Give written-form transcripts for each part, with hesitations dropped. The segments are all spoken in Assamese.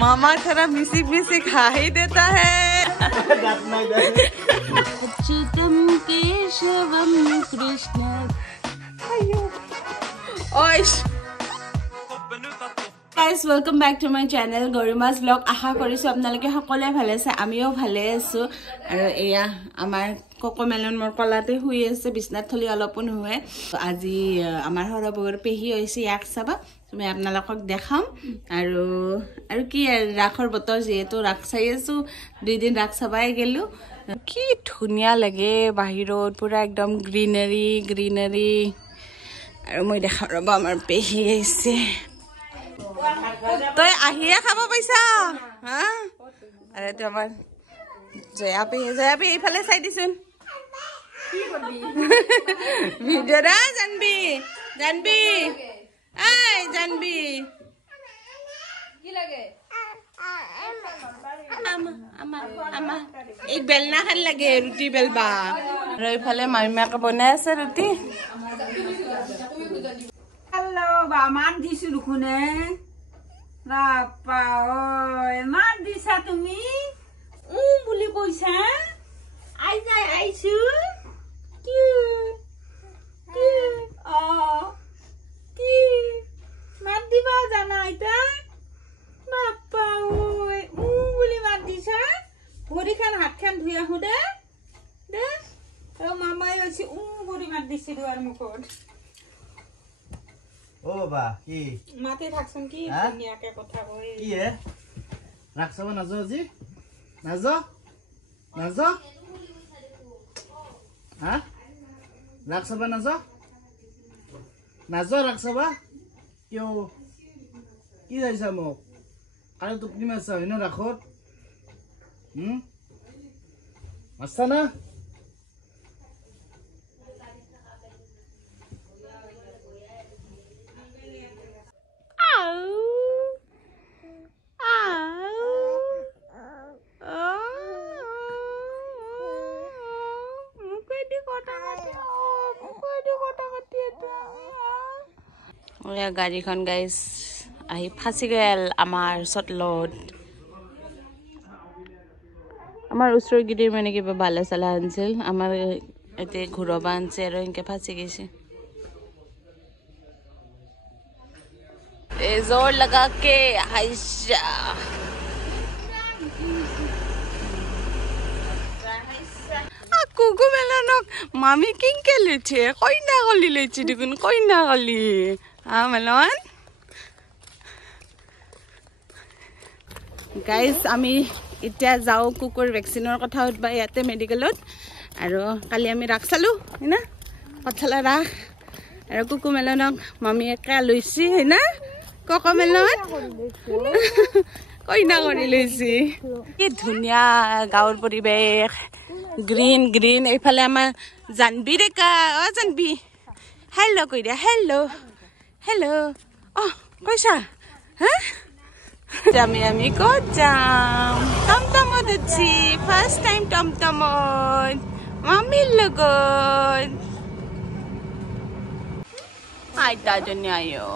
मामा थोड़ा मिसिक मिसिक खा ही देता है Achyutam Keshavam Krishna Guys, welcome back to my channel Gorima's vlog. आशा কৰিছো আপোনালোকে সকলোৱে ভালে আছে আমিও ভালে আছো আৰু এয়া আমাৰ কোকোমেলন মোৰ কলাতে শুই আছে বিছনাত থলি অলপন হয় আজি আমাৰ হৰবগৰ পেহি হৈছে ইয়াক চাবা তুমি আপোনালোকক দেখাম আৰু কি ৰাখৰ বতৰ যেটো ৰাখ চাই আছো দুই দিন ৰাখ চাবাই গেলো কি ধুনিয়া লাগে বাহিৰত পুৰা একদম গ্ৰীনাৰী আৰু মই দেখা ৰবা আমাৰ পেহি আছে তই আহিয়ে খাব পাইছা হা আরে তো আমার জয়াপি এইফালে চাই দিছুন কি করবি ভিডিও না জানবি এই জানবি কি লাগে আমা এই বেলনা খান লাগে রুটি বেলবা আর এইফালে মাইমাকে বনাই আছে রুটি হ্যালো বা মান দিছো দুখনে বাপা ওই মান দিছা তুমি বুলি কইছা আইছো কি মান দিবা জানা এটা বাপা ওই বুলি মান দিছা ভৰিখান হাতখান ধুই আহো দে মামাই আছে বুলি মান দিছিল আর মুখত ओ बा की माथे থাকছন কি দুনিয়াকে কথা কই की है রাখছবা নাজো জি নাজো হ্যাঁ রাখছবা নাজো রাখছবা কিও কি যাইছা মোক কাল টুকনি মাছ হয় না রাখত মাছটা না গাড়ীখন গাইছ আহি ফাঁচি গেল আমাৰ চটলত আমাৰ ওচৰৰ গিৰিৰ মানে কিবা বালা চালা আনছিল আমাৰ এতে ঘূৰবা আনছে আৰু এনেকে ফাঁচি গৈছে जोर लगा के हाइशा कुकु मेलनक मामी किंके लेछे कइना गली लेछे देखुन कइना गली आ मेलन गाइस आमी इटा जाओ कुकुर वैक्सीनर कथा उठबा याते मेडिकलत आरो काली आमी राख चालू हैना पथला राख आरो कुकु मेलनक मामी एका लइसी हैना कोकोमेलन कइना কৰি লৈছি কি ধুনিয়া গাঁৱৰ পৰিবেশ গ্ৰীন এইফালে আমাৰ জানবি ৰেকা জানবি হেল্ল কই দিয়া হেল্ল কইছা হা আমি ক'ত যাম টমটমত উঠি ফাৰ্ষ্ট টাইম টমটমত মামিৰ লগত আইতা জনী আয়ো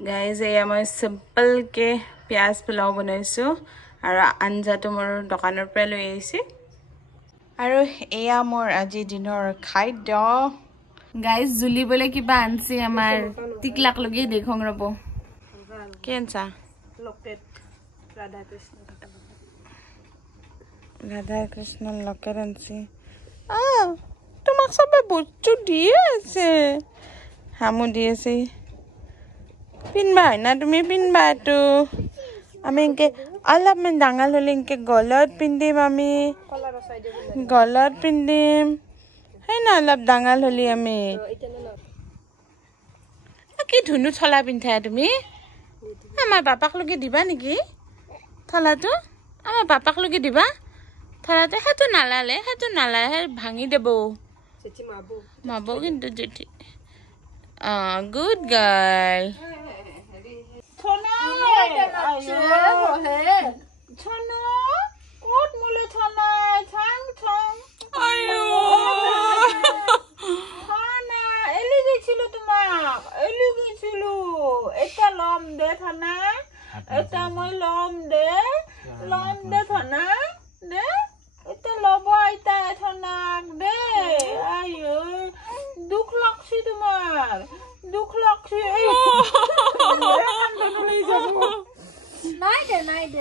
गाइस ये मैं सिंपल के प्याज पुलाव बनाइছো আৰু আঞ্জাটো মোৰ দোকানৰ পৰা লৈ আহিছে আৰু এয়া মোৰ আজি দিনৰ খাদ্য গাইস জুলি বলে কিবা আনছি আমাৰ টিকলাক লগি দেখং ৰব কেনছা লকেট রাধা কৃষ্ণ লকেট আনছি তোমাক সবে বস্তু দিয়ে আছে হামু দি আছে পিনবা না তুমি পিনবা তো আমি ইনকে অলপমান ডাঙৰ হলে ইনকে গলত পিন্দিম আমি গলত পিন্দিম হয় না অলপ ডাঙৰ হলি আমি কি ধুনু থলা পিন্ধাই তুমি আমাৰ বাপাক লগে দিবা নেকি থলাটো আমাৰ বাপাক লগে দিবা থলাটো হেতু নালালে ভাঙি দেব মাবো কিন্তু জেঠি good girl Chona what mule chona chang ayo এটা মই ল'ম দে ধনা দে এটা ল'ব আইতা ধনাক দে আই দুখ লাগছি তোমাৰ দুখ লাগছি নাই দে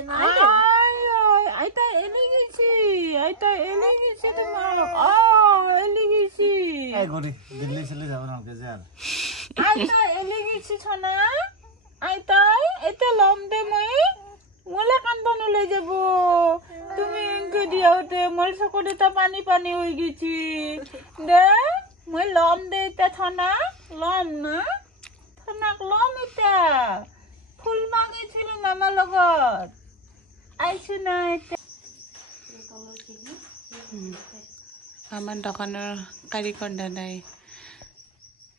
আইতা এলি গেছি তোমাৰ এলি গেছি এই গৰি দিল্লী চলে যাব নালকে যাল আইতা এলি গেছি ধনা আইতাই এটা ল'ম দে মই মোলে কান্দন লৈ যাব তুমি এনকে দিয়াওতে মোৰ চকুত এটা পানী হৈ গেছি দে মই ল'ম দে এটা ধনা ল'ম না ধনাক ল'ম এটা ফুল মাগিছিলো মামাৰ লগত আইছো না আমাৰ দোকানৰ কাৰিকৰ দাদাই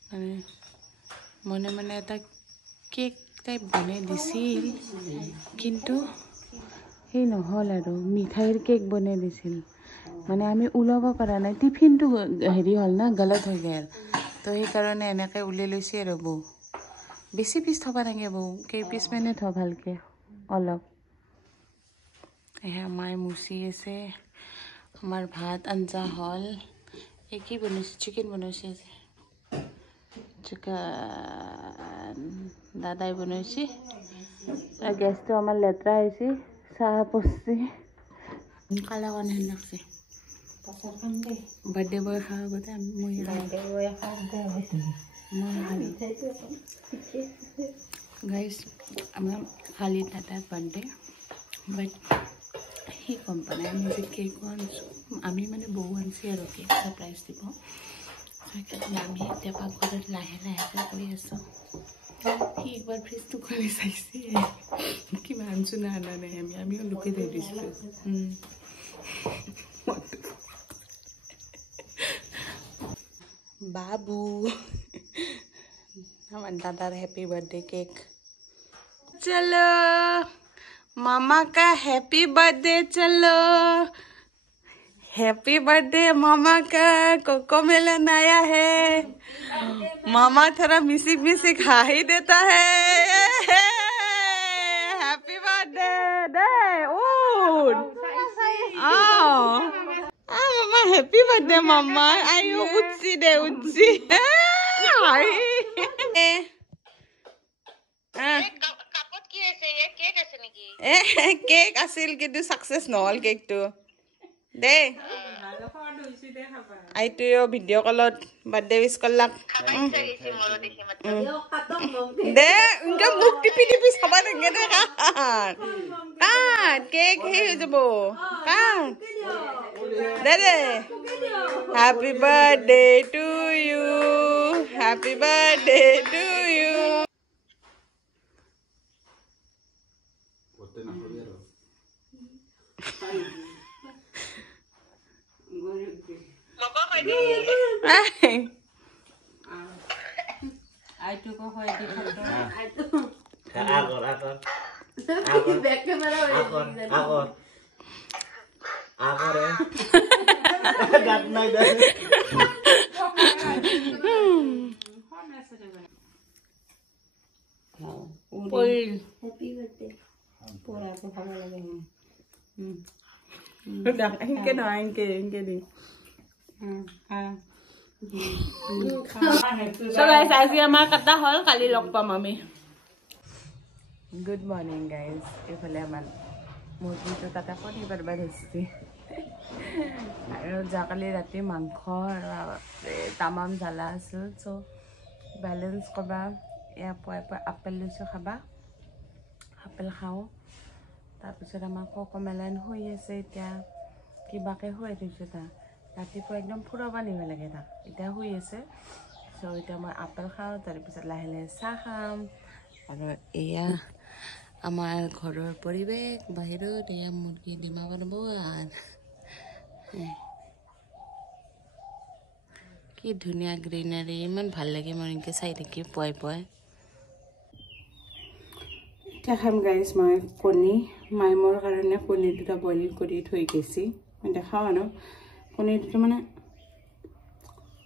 মানে মনে এটা কেক টাইপ বনাই দিছিল কিন্তু সেই নহ'ল আৰু মিঠাইৰ কেক বনাই দিছিল মানে আমি ওলাব পৰা নাই টিফিনটো হেৰি হ'ল না গলত হৈ গ'ল তো সেইকাৰণে এনেকৈ উলিয়াই লৈছে আৰু বৌ বেছি পিচ থ'ব লাগে বৌ কেইপিচ মানে থ ভালকৈ অলপ এয়া মায়ে মুচি আছে আমাৰ ভাত আঞ্জা হ'ল এই কি বনাইছে চিকেন বনাইছে চিকেন দাদাই বনাইছে আৰু গেছটো আমাৰ লেতেৰা হৈছে চাহ পচি কালা কণ হেন লাগছে বাৰ্থডে বয় খাওঁ আগতে মই গাইজ আমাৰ কালি দাদাৰ বাৰ্থডে বাট সি গম পোৱা নাই আমি যে কেক আনিছোঁ আমি মানে বৌ আনিছে আৰু কেক ছাৰপ্ৰাইজ দিব সেইকাৰণে আমি এতিয়া পাকঘৰত লাহে লাহেকৈ কৰি আছোঁ সি একবাৰ ফ্ৰিজটো খুলি চাইছে কিবা আনিছোঁ না আনা নাই আমিও লুকাই থৈ দিছিলোঁ বাবু আমার दादार हैप्पी बर्थडे केक चलो मामा का हैप्पी बर्थडे चलो हैप्पी बर्थडे मामा का कोकोमेलन आया है मामा थोड़ा मिसिक खा ही देता है हैप्पी बर्थडे दे उठ मामा हैप्पी बर्थडे मामा आयो उच्ची दे उच्ची केक আছিল কিন্তু সাকসেস নহল কেকটো দে আইটো ভিডিঅ' কলত বাৰ্থডে উইচ কৰলাক দে ইনকে মুখ টিপি চাবা লাগে দে কাট কেক সেই হৈ যাব কাট দে দে happy birthday to you happy birthday to you इनके ना इनके दी So guys, আজি আমাৰ কাটা হল কালি লগ পাম আমি গুড মৰ্নিং গাইজ এইফালে আমাৰ মুৰ্গীটো তাতে কণী পাৰবা ধৰিছে আৰু যোৱাকালি ৰাতি মাংস তামাম জ্বালা আছিল চ' বেলেঞ্চ কৰবা ইয়াৰ পৰা আপেল লৈছোঁ খাবা আপেল খাওঁ তাৰপিছত আমাৰ কোকোমেলন হৈ আছে এতিয়া কিবাকে শুৱাই থৈছোঁ তাক ৰাতিপুৱা একদম ফুৰাব নিব লাগে তাক এতিয়া শুই আছে চ' এতিয়া মই আপেল খাওঁ তাৰপিছত লাহে লাহে চাহ খাম আৰু এয়া আমাৰ ঘৰৰ পৰিৱেশ বাহিৰত এয়া মুৰ্গী ডিমা বনাব আৰু কি ধুনীয়া গ্ৰীনাৰী ইমান ভাল লাগে মই এনেকৈ চাই থাকি পুৱাই এতিয়া খাম গাইজ মই কণী মায়ে মোৰ কাৰণে কণী দুটা বইল কৰি থৈ গৈছি মই দেখাওঁ আৰু কণী দুটা মানে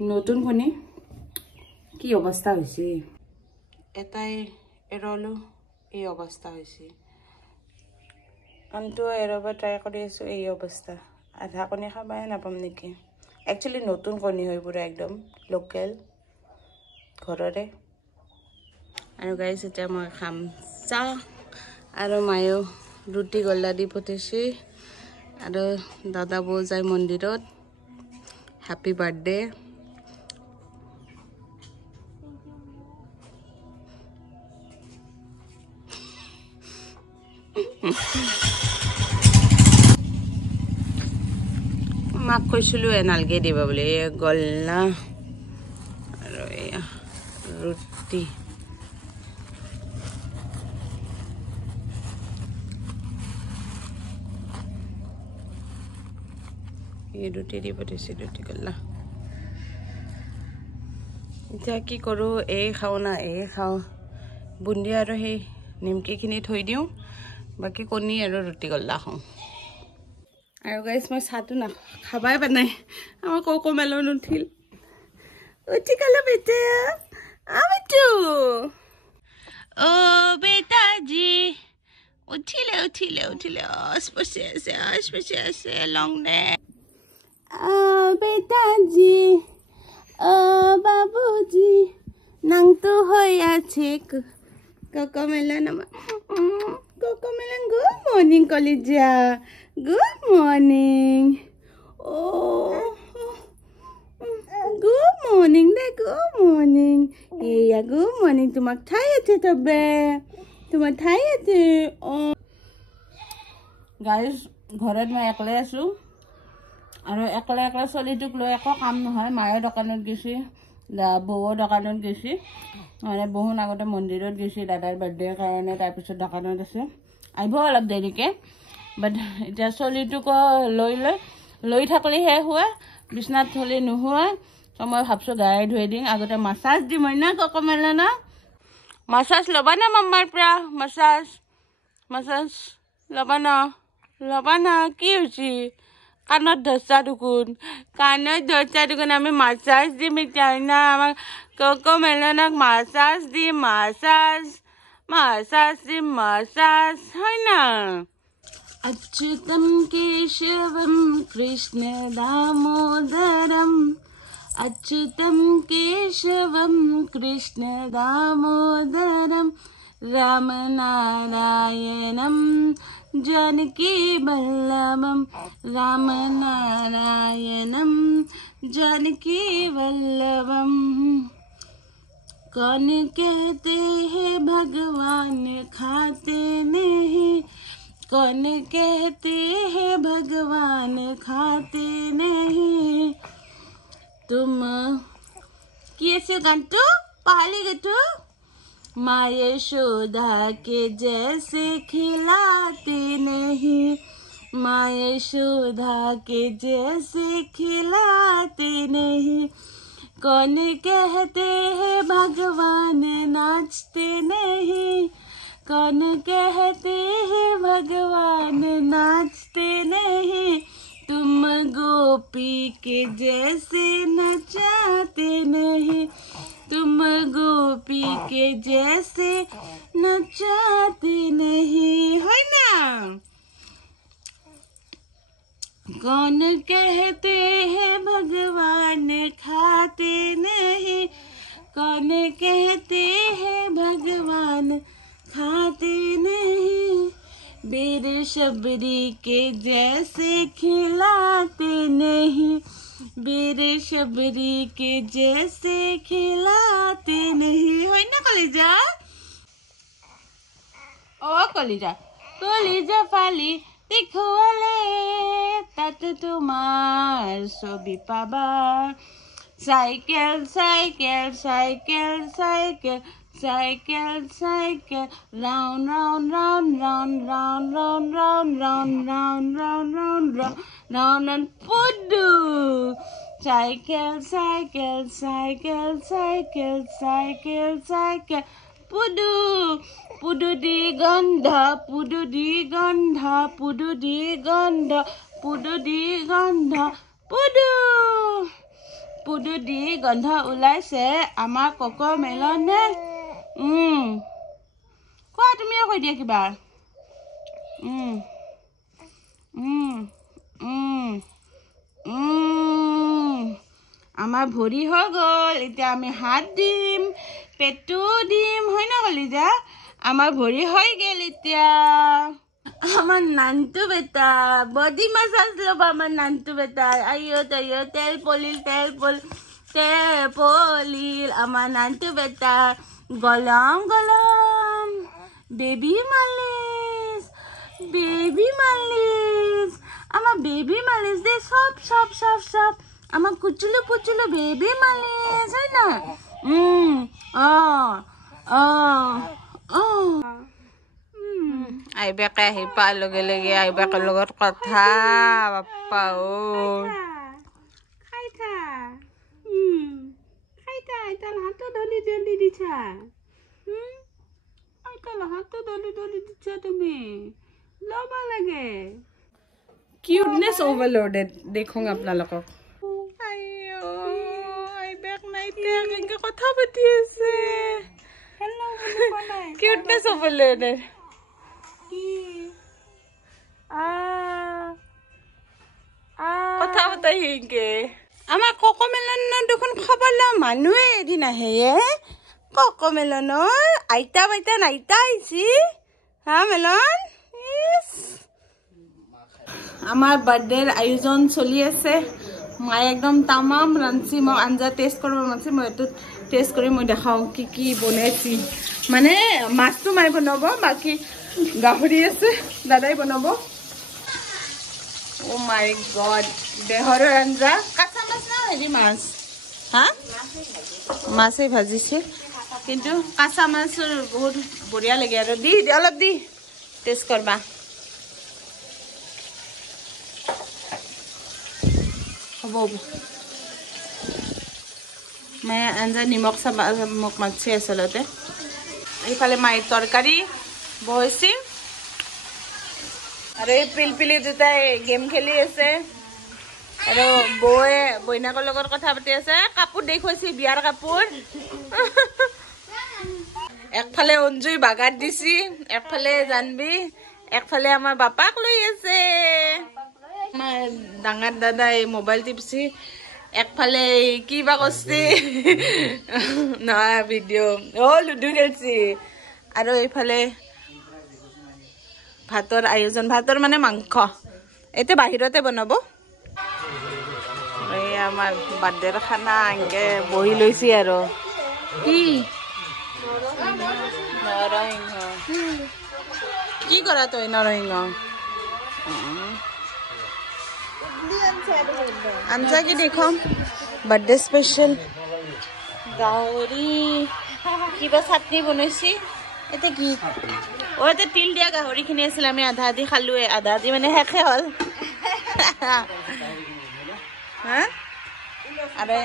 নতুন কণী কি অৱস্থা হৈছে এটাই এৰলো এই অৱস্থা হৈছে আনটো এৰব ট্ৰাই কৰি আছোঁ এই অৱস্থা আধা কণী খাবাই নাপাম নেকি একচুৱেলি নতুন কণী হয় পুৰা একদম লোকেল ঘৰৰে আৰু গাইছ এতিয়া মই খাম চাহ আৰু মায়েও ৰুটি গল্লা দি পঠাইছে আৰু দাদা বৌ যায় মন্দিৰত হেপী বাৰ্থডে মাক কৈছিলোঁ নালগে দিবা বুলি গল্লা আৰু এয়া ৰুটি এই ৰুটি দি পঠাইছে ৰুটি গল্লা এতিয়া কি কৰোঁ এই খাওঁ না এই খাওঁ বুন্দি আৰু সেই নিমকিখিনি থৈ দিওঁ বাকী কণী আৰু ৰুটি গল্লা খাওঁ আৰু গাইছ মই চাহটো খাবাই পা নাই আমাৰ কোকোমেলন উঠি গ'ল বেটা আমিতো অ' বেটাজি উঠিলে আশপাশে আছে লং দে বেটাজি বাবুজি নাংটো হৈ আছে কোকোমেলন good morning কলিজা good morning good morning yeah good morning তোমাক ঠাই আছে তবে তোমার ঠাই আছে গাইজ ঘৰত মই একলাই আছো আৰু একলা চলিটোক লৈ একো কাম নহয় মায়ে দোকানত গৈছে বৌৰ দোকানত গৈছে মানে বহুত আগতে মন্দিৰত গৈছে দাদাৰ বাৰ্থডেৰ কাৰণে তাৰপিছত দোকানত আছে আহিব অলপ দেৰিকে বাট এতিয়া চলিটোক লৈ থাকিলেহে হোৱা বিছনাত থলে নোহোৱা তো মই ভাবছোঁ গায়ে ধুই দিম আগতে মাছাজ দিম হয় না কোকোমেলন মাছাজ ল'বা না মাম্মাৰ পৰা মাছাজ ল'বা না কি হৈছে কাণত ধৰছা দেখোন আমি মাছাজ দিম এতিয়া না আমাৰ কোকোমেলনক মাছাজ দিম মাছাজ হয় না अच्युतं केशवं कृष्ण दामोदरं अच्युतं केशवं कृष्ण दामोदरं रामनारायणं जानकी वल्लभं रामनारायणं जानकी वल्लभं कौन कहते हैं भगवान खाते नहीं कौन कहते हैं भगवान खाते नहीं तुम कैसे गंटू पाली गटू माँ यशोदा के जैसे खिलाते नहीं माँ यशोदा के जैसे खिलाते नहीं कौन कहते हैं भगवान नाचते नहीं कौन कहते हैं भगवान नाचते नहीं तुम गोपी के जैसे नचाते नहीं तुम गोपी के जैसे नचाते नहीं है ना कौन कहते हैं भगवान खाते नहीं कौन कहते हैं भगवान खाते नहीं बीर शबरी के जैसे खिलाते नहीं बीर शबरी के जैसे खिलाते नहीं है ना कलिजा ओ कलिजा फाली देखुवाले ताते तुम्हार ছবি পাবা cycle round and pudu cycle pudu di ganda Pudhu দি গন্ধ ওলাইছে আমাৰ কোকোমেলনে কোৱা তুমিও কৈ দিয়া কিবা আমাৰ ভৰি হৈ গ'ল এতিয়া আমি হাত দিম পেটটো দিম হয় না কলিজা আমাৰ ভৰি হৈ গ'ল এতিয়া আমার নানটু বেটা বডি মাসাজ লব আমার নানটু বেটা আইও তাইও তেল পলিল আমার নানটু বেটা গলম গলম বেবি মালিশ আমার বেবি মালিশ দে সব আমার কুচুলো পুচুলো বেবি মালিশ হয় না আইবাকে আহি পা লগে লগে আইবাকৰ লগত কথা বাপ্পা ও খাইতা আইতাল হাতত ধলি জলদি দিছা আইতাল হাতত ধলি দিছা তুমি লবা লাগে কিউটনেস ওভারলোডেড দেখুন আপোনালোকক আইও আইবাক নাইতে কেনকে কথা পাতি আছে হেল্লো কিউটনেস ওভারলোডেড কথা পতাই হিংকে আমাৰ ককমেলনৰ দেখোন খবৰ লোৱা মানুহে এদিন আহে ককমেলনৰ আইতা বাইতা নাইতা আহিছি হা মেলন আমাৰ বাৰ্থডেৰ আয়োজন চলি আছে মায়ে একদম তামাম ৰান্ধছি মই আঞ্জা টেষ্ট কৰিব মানছি মই এইটো টেষ্ট কৰি মই দেখাওঁ কি কি বনাইছি মানে মাছটো মায়ে বনাব বাকী গাহৰি আছে দাদাই বনাব ও মাই গড দেহৰৰ আঞ্জা কাঁচা মাছ না হেৰি মাছ হা মাছেই ভাজিছে কিন্তু কাঁচা মাছৰ বহুত বঢ়িয়া লাগে আৰু দি অলপ দি টেষ্ট কৰবা হ'ব মায়ে আঞ্জা নিমখ চাবা মোক মাছে আচলতে এইফালে মায়ে তৰকাৰী বহিছি আৰু এই পিলপিলি দুটাই গেম খেলি আছে আৰু বৌয়ে বইনাকৰ লগত কথা পাতি আছে কাপোৰ দেখুৱাইছি বিয়াৰ কাপোৰ একফালে অঞ্জুই বাগাত দিছি একফালে জানবি একফালে আমাৰ বাপাক লৈ আছে আমাৰ ডাঙৰ দাদাই মোবাইল টিপছি একফালে কিবা কৰছি নহয় ভিডিঅ' লুডু খেলছি আৰু এইফালে ভাতৰ আয়োজন ভাতৰ মানে মাংস এতিয়া বাহিৰতে বনাব এই আমাৰ বাৰ্থডেৰ খানা এনেকে বহি লৈছি আৰু কি নৰসিংহ কি কৰা তই নৰসিংহ আঞ্জা কি দেখম বাৰ্থডে স্পেচিয়েল গাহৰি কিবা চাটনি বনাইছি এতিয়া কি এতিয়া তিল দিয়া গাহৰিখিনি আছিল আমি আধা আধি খালোৱে আধা আধি মানে শেষে হ'ল হা আৰু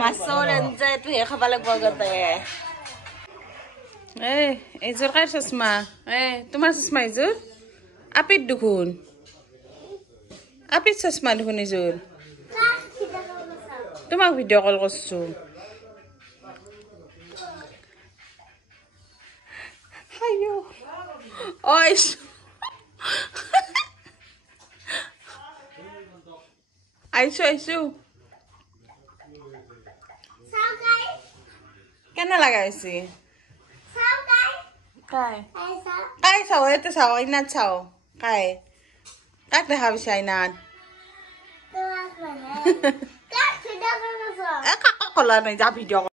মাছৰ আঞ্জা এইটোহে খাব লাগিব আগতে এইযোৰ কাৰ চশমা তোমাৰ চশমা এইযোৰ আপিত দেখোন আপিত চশমা দেখোন এইযোৰ তোমাক ভিডিঅ' কল কৰছো আইছো কেনে লাগা হৈছে কাই চাও এতে চাও আইনাত চাও কাই কাক দেখা পাইছে আইনাত কাক কলা নাই যা ভিডিঅ'